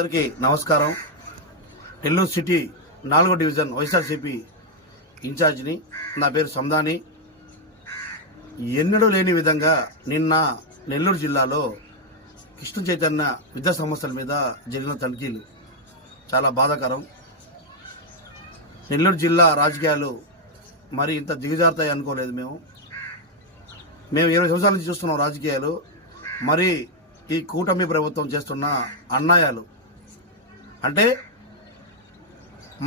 అందరికీ నమస్కారం. నెల్లూరు సిటీ 4వ డివిజన్ వైఎస్ఆర్సీపీ ఇన్ఛార్జిని. నా పేరు సందాని. ఎన్నడూ లేని విధంగా నిన్న నెల్లూరు జిల్లాలో కృష్ణ చైతన్య విద్యా సంస్థల మీద జరిగిన తనిఖీలు చాలా బాధాకరం. నెల్లూరు జిల్లా రాజకీయాలు మరి ఇంత దిగజారుతాయి అనుకోలేదు. మేము 20 సంవత్సరాల నుంచి చూస్తున్నాం రాజకీయాలు. మరి ఈ కూటమి ప్రభుత్వం చేస్తున్న అన్యాయాలు అంటే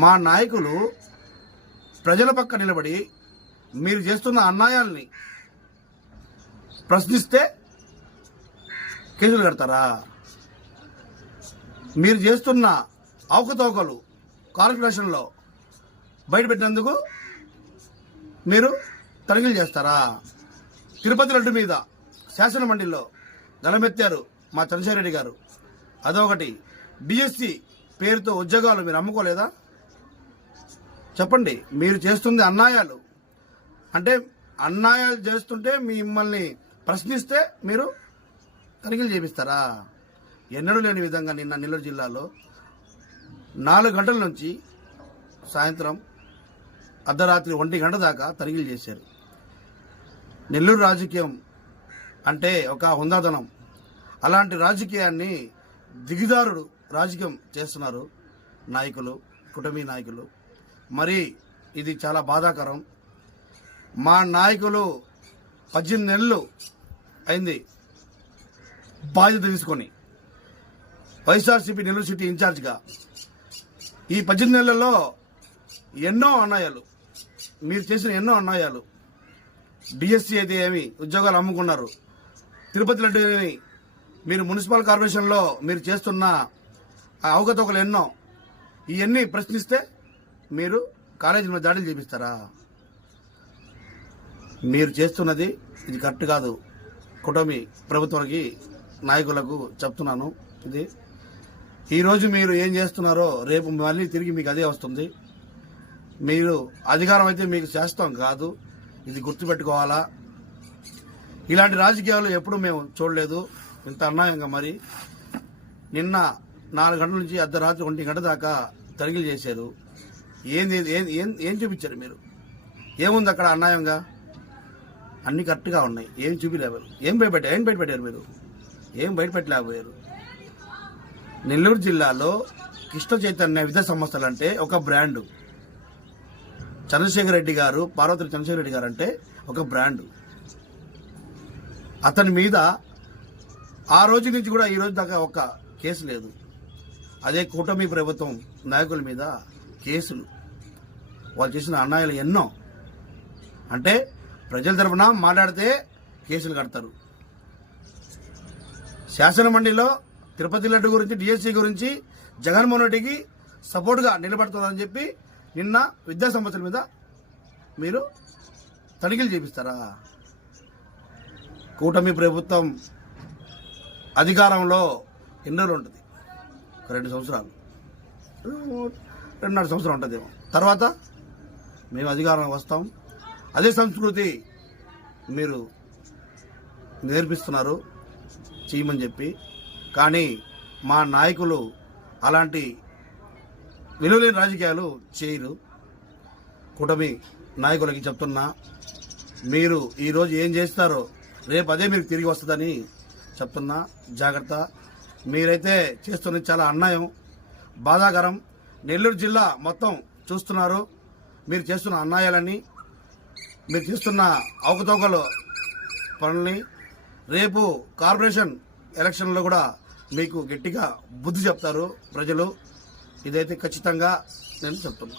మా నాయకులు ప్రజల పక్క నిలబడి మీరు చేస్తున్న అన్యాయాల్ని ప్రశ్నిస్తే కేసులు కడతారా? మీరు చేస్తున్న అవకతవకలు కార్పొరేషన్లో బయటపెట్టినందుకు మీరు తనిఖీలు చేస్తారా? తిరుపతి లడ్డు మీద శాసన మండలిలో గలమెత్తారు మా చంద్రశేఖర్ రెడ్డి గారు. అదొకటి. డిఎస్సి పేరుతో ఉద్యోగాలు మీరు అమ్ముకోలేదా? చెప్పండి. మీరు చేస్తుంది అన్యాయాలు అంటే అన్యాయాలు చేస్తుంటే మిమ్మల్ని ప్రశ్నిస్తే మీరు తనిఖీలు చేపిస్తారా? ఎన్నడూ లేని విధంగా నిన్న నెల్లూరు జిల్లాలో 4 గంటల నుంచి సాయంత్రం అర్ధరాత్రి 1 గంట దాకా తనిఖీలు చేశారు. నెల్లూరు రాజకీయం అంటే ఒక హుందాదనం. అలాంటి రాజకీయాన్ని దిగజారుడు రాజకీయం చేస్తున్నారు నాయకులు, కుటుంబీ నాయకులు. మరి ఇది చాలా బాధాకరం. మా నాయకులు 18 నెలలు అయింది బాధ్యత తీసుకొని వైఎస్ఆర్సీపీ నెల్లూరు సిటీ ఇన్ఛార్జిగా. ఈ 18 నెలల్లో ఎన్నో అన్యాయాలు, మీరు చేసిన ఎన్నో అన్యాయాలు. డిఎస్సి అయితే ఏమి ఉద్యోగాలు అమ్ముకున్నారు. తిరుపతి లడ్డు మీరు మున్సిపల్ కార్పొరేషన్లో మీరు చేస్తున్న అవకతవకలు ఎన్నో. ఇవన్నీ ప్రశ్నిస్తే మీరు కాలేజీల మీద దాడులు చేపిస్తారా? మీరు చేస్తున్నది ఇది కరెక్ట్ కాదు. కుటుంబీ ప్రభుత్వానికి నాయకులకు చెప్తున్నాను. ఇది ఈరోజు మీరు ఏం చేస్తున్నారో రేపు మళ్ళీ తిరిగి మీకు అదే వస్తుంది. మీరు అధికారం అయితే మీకు శాశ్వతం కాదు. ఇది గుర్తుపెట్టుకోవాలా. ఇలాంటి రాజకీయాలు ఎప్పుడు మేము చూడలేదు ఇంత అన్యాయంగా. మరి నిన్న 4 గంటల నుంచి అర్ధరాత్రి 1 గంట దాకా తనిఖీలు చేశారు. ఏం చూపించారు మీరు? ఏముంది అక్కడ అన్యాయంగా? అన్ని కరెక్ట్గా ఉన్నాయి. ఏం చూపించలేరు. ఏం బయటపెట్టారు మీరు? ఏం బయటపెట్టలేకపోయారు. నెల్లూరు జిల్లాలో కృష్ణ చైతన్య విద్యా సంస్థలు అంటే ఒక బ్రాండు. చంద్రశేఖర్ రెడ్డి గారు, పార్వతి చంద్రశేఖర్ రెడ్డి గారు అంటే ఒక బ్రాండు. అతని మీద ఆ రోజు నుంచి కూడా ఈ రోజు దాకా ఒక్క కేసు లేదు. అదే కూటమి ప్రభుత్వం నాయకుల మీద కేసులు. వాళ్ళు చేసిన అన్యాయాలు ఎన్నో. అంటే ప్రజల తరఫున మాట్లాడితే కేసులు కడతారు. శాసన మండలిలో తిరుపతి లడ్డు గురించి, డిఎస్సి గురించి జగన్మోహన్ రెడ్డికి సపోర్ట్గా నిలబడుతుందని చెప్పి నిన్న విద్యా సంస్థల మీద మీరు తనిఖీలు చేపిస్తారా? కూటమి ప్రభుత్వం అధికారంలో ఎన్ని రోజులు ఉంటుంది? 2 సంవత్సరాలు, 2.5 సంవత్సరం ఉంటుందేమో. తర్వాత మేము అధికారం వస్తాం. అదే సంస్కృతి మీరు నేర్పిస్తున్నారు చేయమని చెప్పి. కానీ మా నాయకులు అలాంటి విలువలేని రాజకీయాలు చేయరు. కూటమి నాయకులకి చెప్తున్నా, మీరు ఈరోజు ఏం చేస్తారో రేపు అదే మీకు తిరిగి వస్తుందని చెప్తున్నా. జాగ్రత్త. మీరైతే చేస్తున్నది చాలా అన్యాయం, బాధాకరం. నెల్లూరు జిల్లా మొత్తం చూస్తున్నారు మీరు చేస్తున్న అన్యాయాలని, మీరు చేస్తున్న అవకతవకలు పనుల్ని. రేపు కార్పొరేషన్ ఎలక్షన్లో కూడా మీకు గట్టిగా బుద్ధి చెప్తారు ప్రజలు. ఇదైతే ఖచ్చితంగా నేను చెప్తున్నా.